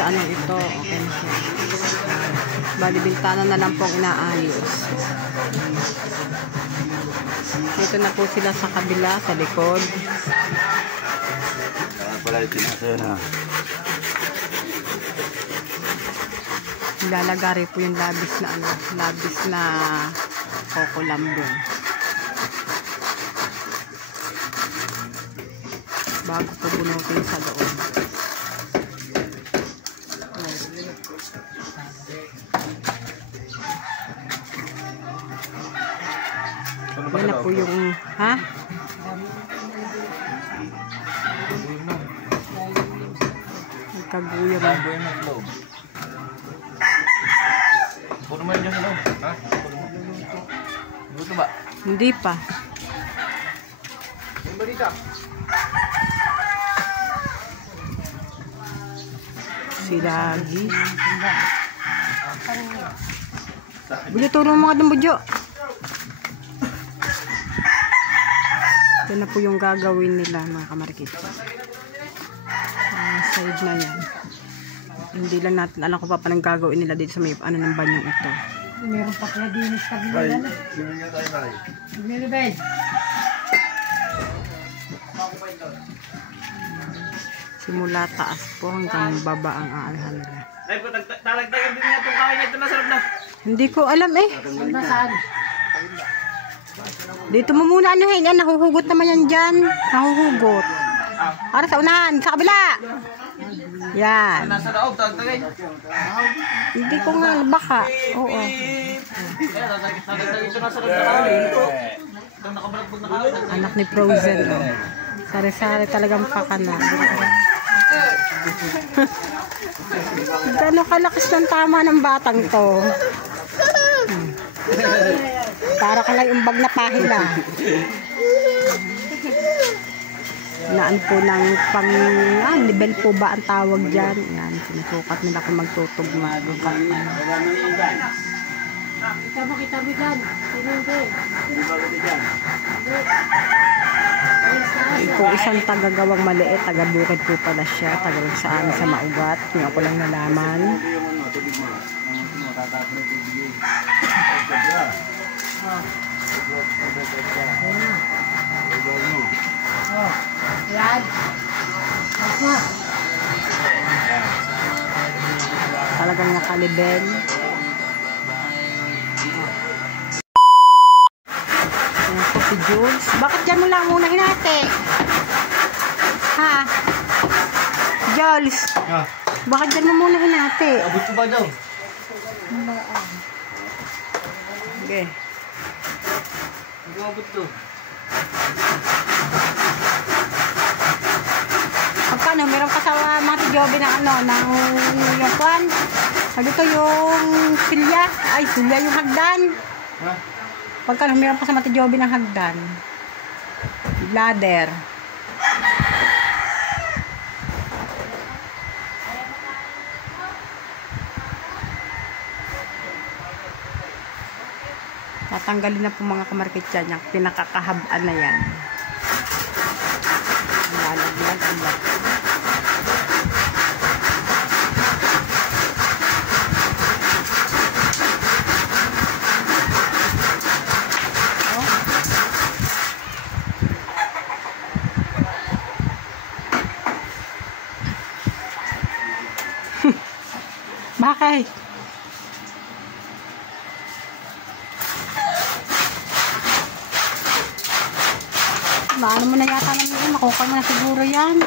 sa anong ito. Okay na siya. Bali, bintana na lang pong inaayos. Dito na po sila sa kabila, sa likod. Lalagari po yung labis na ano, labis na coco lambong. Bago po bunutin sa loob. Yan na po yung, ha? Nagkaguyam. Puno mo yun sa loob, ha? Luto ba? Hindi pa. Yung balita. Silagi. Budyo, turo mo ka ng budyo. Ito na po yung gagawin nila, mga kamarikit. Side na yan. Hindi lang natin alam kung pa paano gagawin nila dito sa may ano ng banyong ito. Meron pa kaya dinis ka binigyan. Binibay. Simula taas po hanggang baba ang aalahan nila. Ay po, talagdagan din niya itong kain na ito na sarap na. Hindi ko alam eh. Saan? Dito mo muna ano yan, nahuhugot naman yan dyan. Nahuhugot. Para sa unahan, sa kabila. Yan. Nasa loob, talagdagan. Hindi ko nga, baka. Oo. Talagdagan ito na sarap na kain. Itong nakabalagbog na kain. Anak ni Frozen. Oh. Sari-sari talagang pakana. Gano'ng kalakas ng tama ng batang to. Para ka lang yung bag na pahila. Naan po ng pang level po ba ang tawag dyan. Yan, sinusukat nila kung magtutugma. Kita mo dyan. Kung isang tagagawang maliit, taga-bukid po pala siya. Taga sa amin sa Maugat. Yung ako lang nalaman. Yan. Talagang nakalibel. Si Jules. Bakit dyan mo lang muna hinate? Ha? Jules. Ah. Bakit dyan mo muna hinate? Abot ko ba daw? Okay. Hindi ko abot to. Pagkano, meron ka sa mga tijobi ng ano, ng yung kwan. Sabi ko yung silya. Ay, silya yung hagdan. Ha? Pagkano, meron pa sa mga tijobi ng hagdan. Ladder. Tatanggalin na po mga kamarkit yan, yung pinakakahabaan na yan. Lalagyan ang laki. Bakit? Maano mo na yata naman yun. Makuha mo na siguro yan.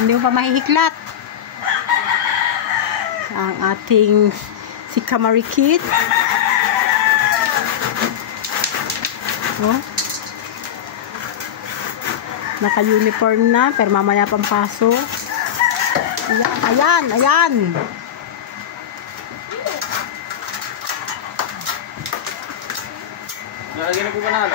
Hindi mo pa mahihiklat. Ang ating si Kamarikit. Oh. Naka-uniform na, pero mamaya pang paso. Ayan, ayan, ayan. Lalagyan na po ba nalo?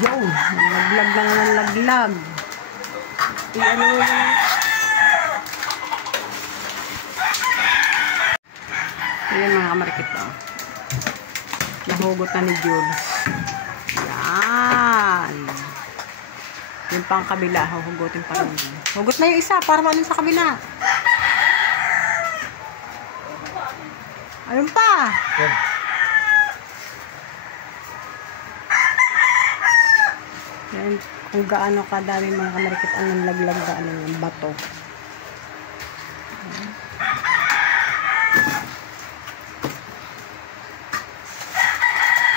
Yo, naglag na nga ng laglag. Ano yun? Ayan mga kamarikit po. Nahugot na ni Jules. Yan. Yung pang kabila, huhugutin pa rin. Hugot na yung isa para maano sa kabila. Ayun pa. Yan. Yan, kung gaano kadami mga kamarikit ang nanlaglag gaano yung bato.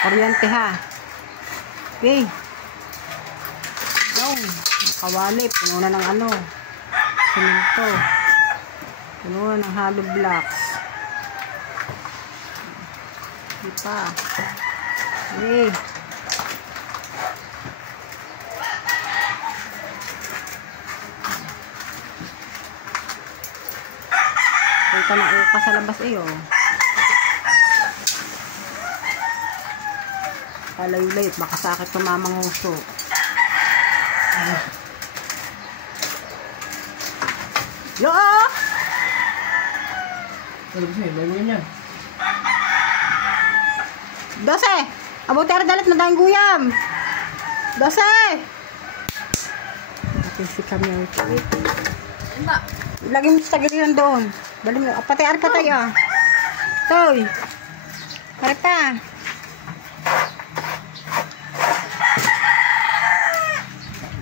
Kuryente ha. Okay. Yung, kawali, puno na ng ano. Semento. Puno na ng hollow blocks. Di pa. Okay. Ito na uka sa labas eh oh. Palayo-layot, baka sakit tumamang uso. Yo! Ano ba siya? May mga niya. 12! Abotero dalat na dahing guyam! 12! Natin si kami ang ito. Lagi mo sa giliran doon. Dali mo. Patay-ar pa tayo. Toy! Parata!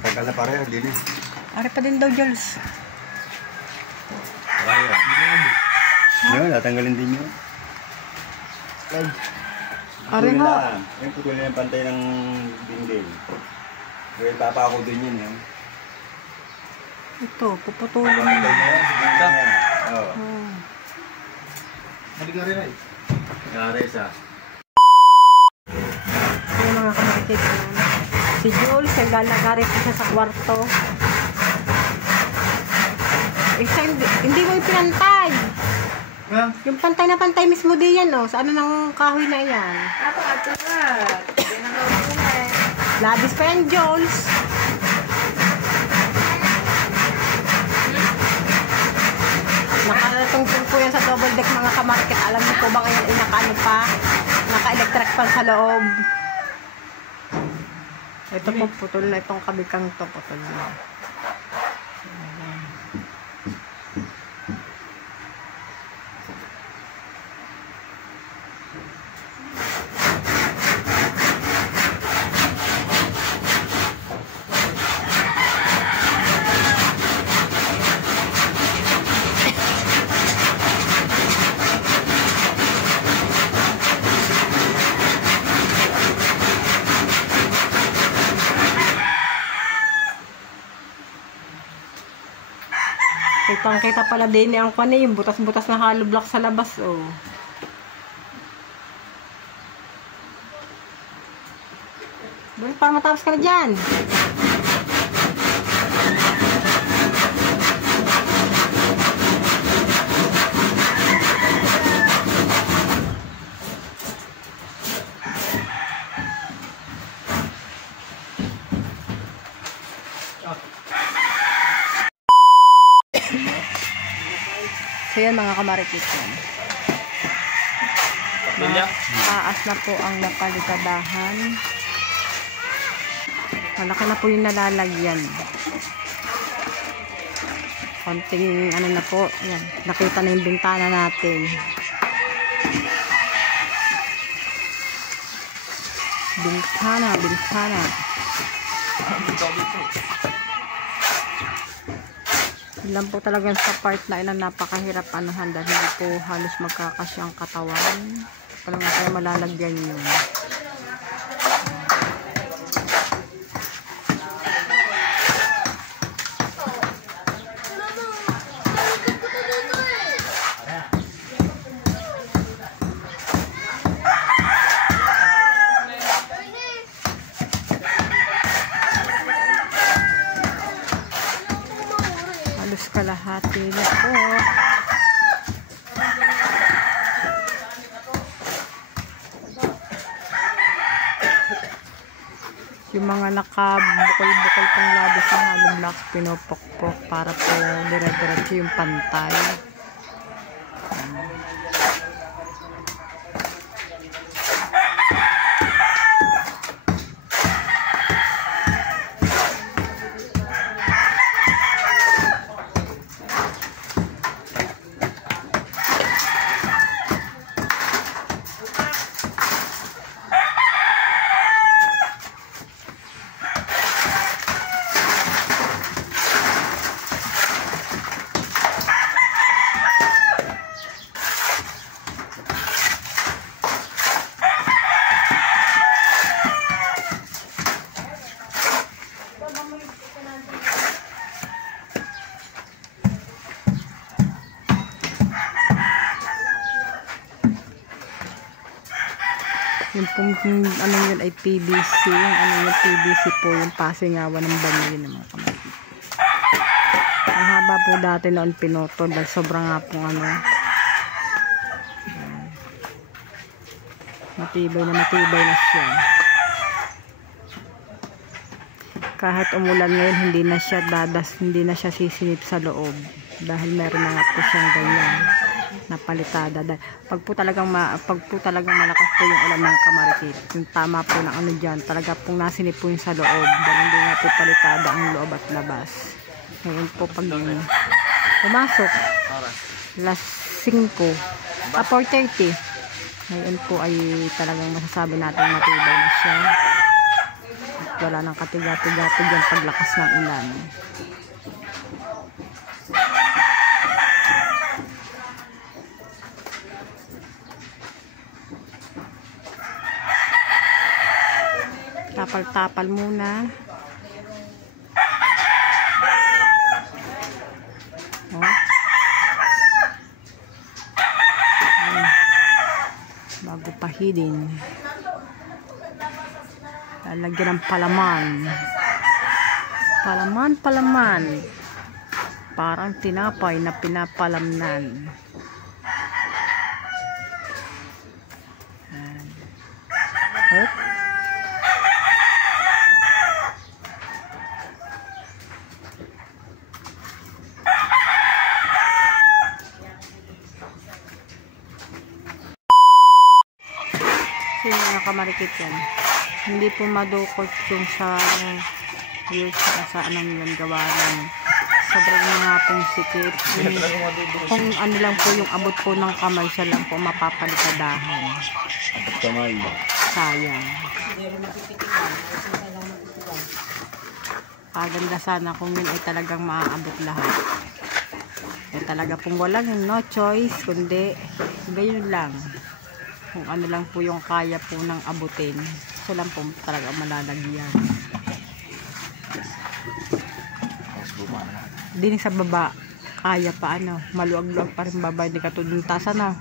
Tagal na pareho, gini. Ari pa din daw, Jules. Ayun, tatanggalin din yun. Ari Putulin ho. lang. Yung putulin ng pantay ng dingding. Well, papa ako din yun. Yung. Ito, puputulin Pantay mo. na yan, si dingding na. Oo. Oh. Halika rin ay. Karesa. Yung mga kamarikit yan. Si Jules, naglalagarit pa siya sa kwarto. Isa, hindi mo yung pinantay. Ha? Yung pantay na pantay mismo din yan, no? Sa ano ng kahoy na yan. Labis pa yan, Jules. Nakarating po yan sa double deck mga kamarket. Alam niyo po ba ngayon ay naka-ano pa? Naka-electric pan sa loob. Ito po, putol na itong kabikang to. Putol na. Kitang-kita pala din ang kwan yung butas-butas na hollow block sa labas, oh. Dali, para matapos ka na dyan. So yan mga kamarikit yan. Taas na po ang napalikadahan. Malaki na po yung nalalagyan. Konting ano na po. Yan. Nakita na yung bintana natin. Bintana. Ilan po talaga sa part na ilan napakahirap anuhan dahil hindi po halos magkakasyang katawan. Parang nga tayo malalagyan yun. Halos kalahati na po. Yung mga nakabukol-bukol pang labi sa hollow blocks, pinopokpok para po dire-diretso yung pantay. Kung ano yun ay PVC, yung ano yung PVC po, yung pasingawan ng banyo yun ng mga kamarikit. Ang haba po dati noon pinutol dahil sobrang nga pong ano. Matibay na siya. Kahit umulan ngayon, hindi na siya sisinip sa loob dahil meron na nga po siyang ganyan na palitada. Pag po talagang malakas po yung ulan mga kamarikit, yung tama po ng ano dyan, talaga pong nasinip po yung sa loob dahil hindi nga po palitada ang loob at labas. Ngayon po pag pumasok alas 5 4:30, ngayon po ay talagang masasabi natin matibay na siya at wala nang katiga-tiga dyan paglakas ng ulan. Tapal-tapal muna. Bago pahidin, lalagyan ng palaman, parang tinapay na pinapalamnan. Hop. Yung mga kamarikit yan, hindi po madukot yung sa anong yun gawa ng sobrang nga pong sikip. Kung ano lang po yung abot po ng kamay, siya lang po mapapalitadahan. Kamay. Sayang. Paganda sana kung yun ay talagang maaabot lahat. Eh talaga pong walang no choice kundi gayon lang. Kung ano lang po yung kaya po ng abutin, so lang po talaga malalagyan. Din sa baba, kaya pa ano, maluag-luag pa rin baba, hindi katulad ng tasa na.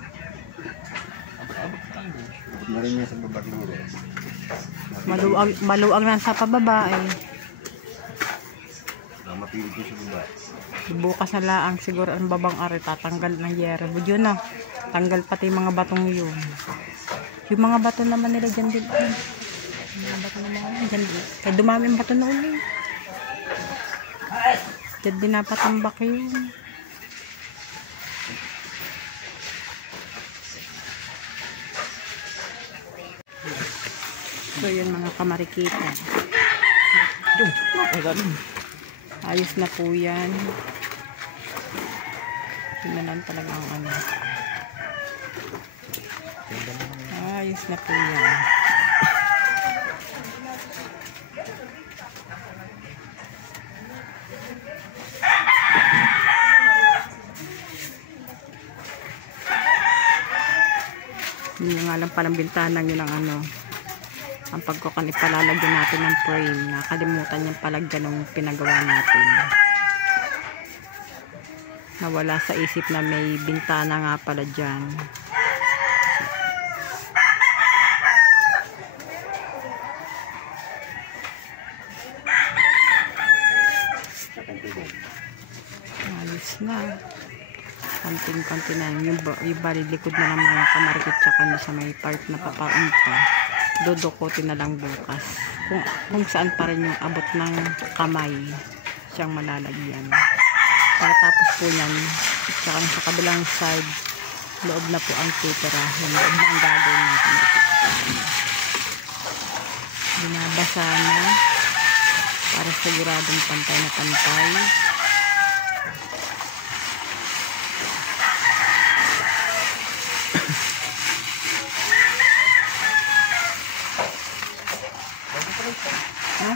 Marin niya sa baba siguro. Maluag na sa pababa eh. Mapilit niya sa baba. Bukas na laang siguro ang babang ari tatanggal ng yero. Budyo na, tanggal pati mga batong yun. Yung mga bato naman nila dyan din. Mga bato naman dyan din. Kaya dumami ang bato na uli. Dyan din napatambak yun. So yun mga kamarikita. Ayos na po yan. Yun na lang talaga ang ano. Ayos na po yan. Hindi nga lang palang bintanang yun ang ano. Ang pagkukan ipalalagyan natin ng frame. Nakalimutan yung palagyan ng pinagawa natin. Nawala sa isip na may bintana nga pala dyan. Ayos na. Kanting-kanti na. Yung balilikod na ng mga kamarikit tsaka sa may part na papaun pa. Dudukutin na lang bukas. Kung saan pa rin yung abot ng kamay siyang malalagyan. Pagkatapos po yan, tsaka sa kabilang side, loob na po ang titira. Yung loob na ang gagawin natin. Binabasa na para siguradong pantay na pantay. Ha?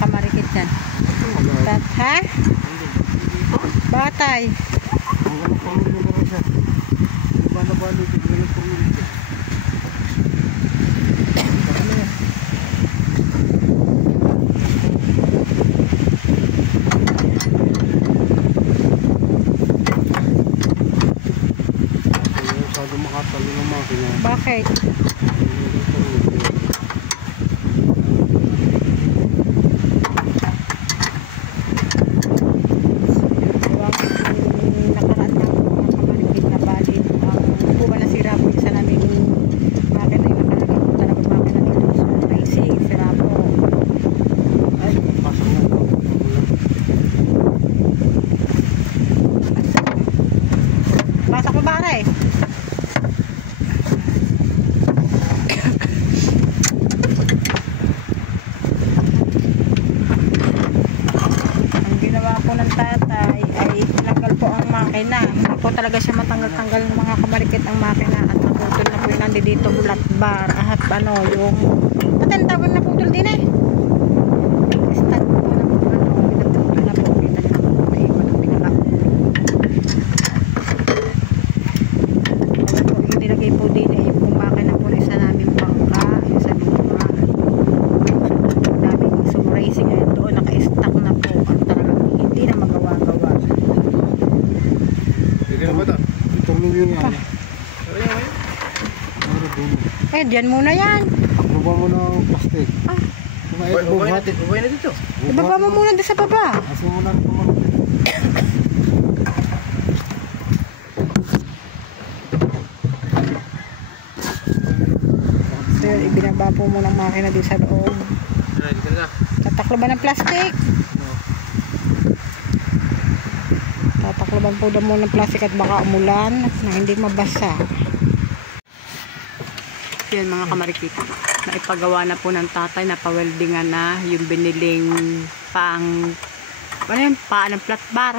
Kamarikit yan. Ha? Batay. Bakit? talaga siya matanggal-tanggal ng mga kamarikit ang makina at naputol na po yung nandito flat bar at ano yung patentawin na putol din eh. Start po na po ano pinaputol na po kita niyo po naiwan ang pinaka. Kaya po yung nilagay po din eh yung makina po na isa namin bangka isa luma namin yung racing ngayon doon naka-stack na po at talagang hindi na magawa-gawa. Sige na ba ito? Tumingin yan. Eh, diyan muna yan. Pakruba mo ng plastic. Ah. Ubay na dito. Ibaba mo muna doon sa baba. Kasi mo lang kumang. So, yun, ibinaba po muna ang makina din sa loob. Dito na. Tatakloban ng plastic. Tatakloban po daw muna ng plastic at baka umulan na hindi mabasa. Yan mga kamarikita. Naipagawa na po ng tatay na paweldingan na yung biniling pang ano yun? Paa ng flat bar.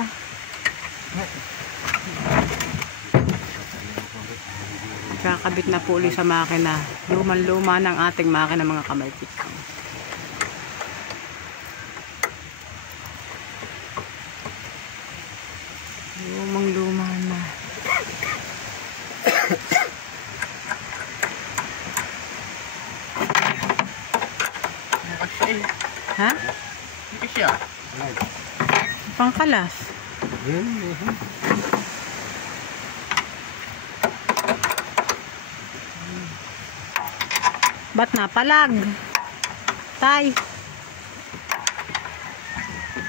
Kakabit na po ulit sa makina. Luman-luma ng ating makina mga kamarikita. Lumang-luma na. Ha? Hindi siya. Pangkalas. Ba't napalag? Tay.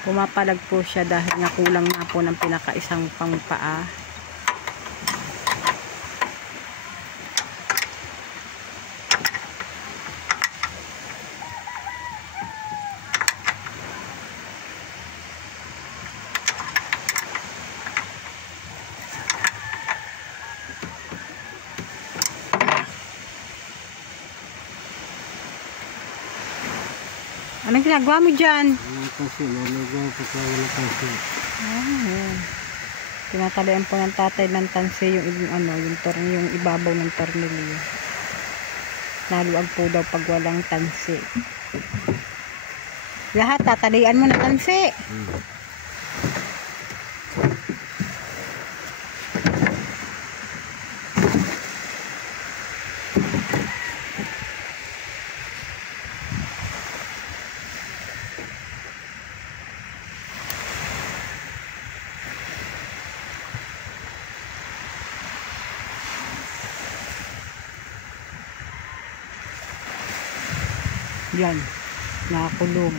Pumapalag po siya dahil nga kulang na po ng pinakaisang pangpaa. Anong ginagawa mo dyan? Kasi nalagyan ko sa wala kasi. Tinatalian po ng tatay ng tansi yung ibabaw ng tornilyo. Naluag po daw pag walang tansi. Lahat tatalian mo ng tansi. Yan, nakakulog.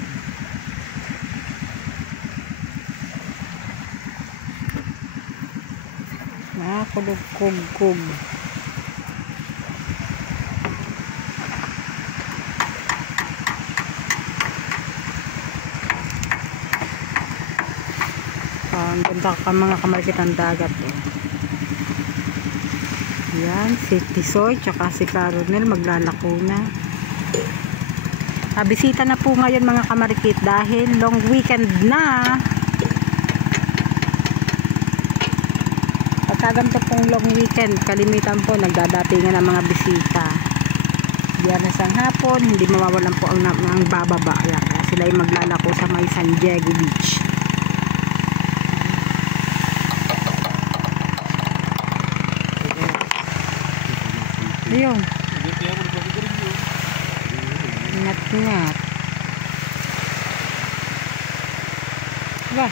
Nakakulog-kug-kug. Ang ganda ka mga kamarikit ang dagat eh. Yan, si Tisoy tsaka si Caronel maglalako na. Bisita na po ngayon mga kamarikit dahil long weekend na. Pagkaganto pong long weekend, kalimitan po nagdadatingan ng mga bisita. Biyernes ang hapon, hindi mawawalan po ang bababa. Kaya sila ay maglalako sa may San Diego Beach. Ayun. Ingat-ingat. Ba?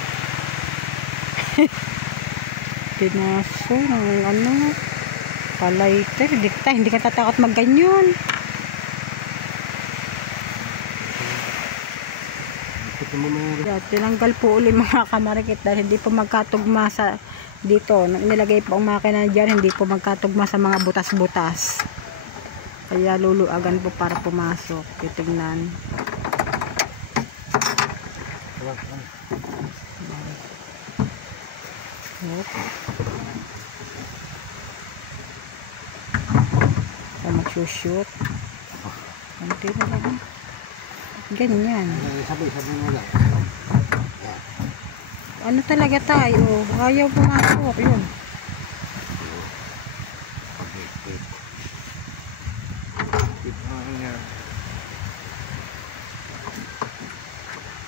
Pinaso ng palayter. Hindi ka tatakot magganyan. Tinanggal po uli mga kamarikit dahil hindi po magkatugma sa dito. Nilagay po ang makina dyan, hindi po magkatugma sa mga butas-butas. Kaya luluagan po para pumasok. Titingnan. So, mag-shoot. Kunti na lang. Ganyan. Ano talaga tayo? Ayaw pumasok. Yun.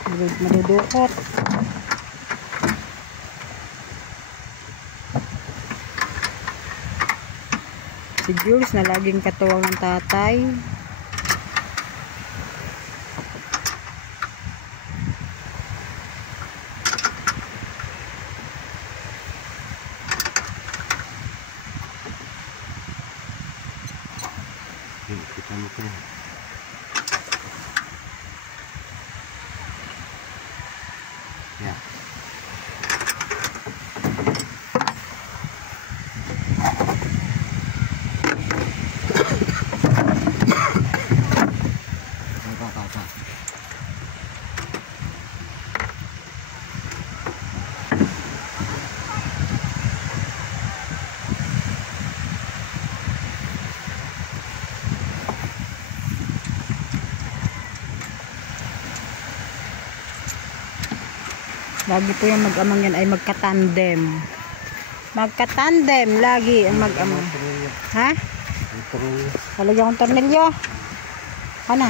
Madudukot. Si Jules na laging katuwang ng tatay. Kita mo ko. Yeah. Lagi po yung mag-amang yan ay magkatandem. Magkatandem lagi ang mag-amang. Ha? Talagyan kong tornilyo. Ano?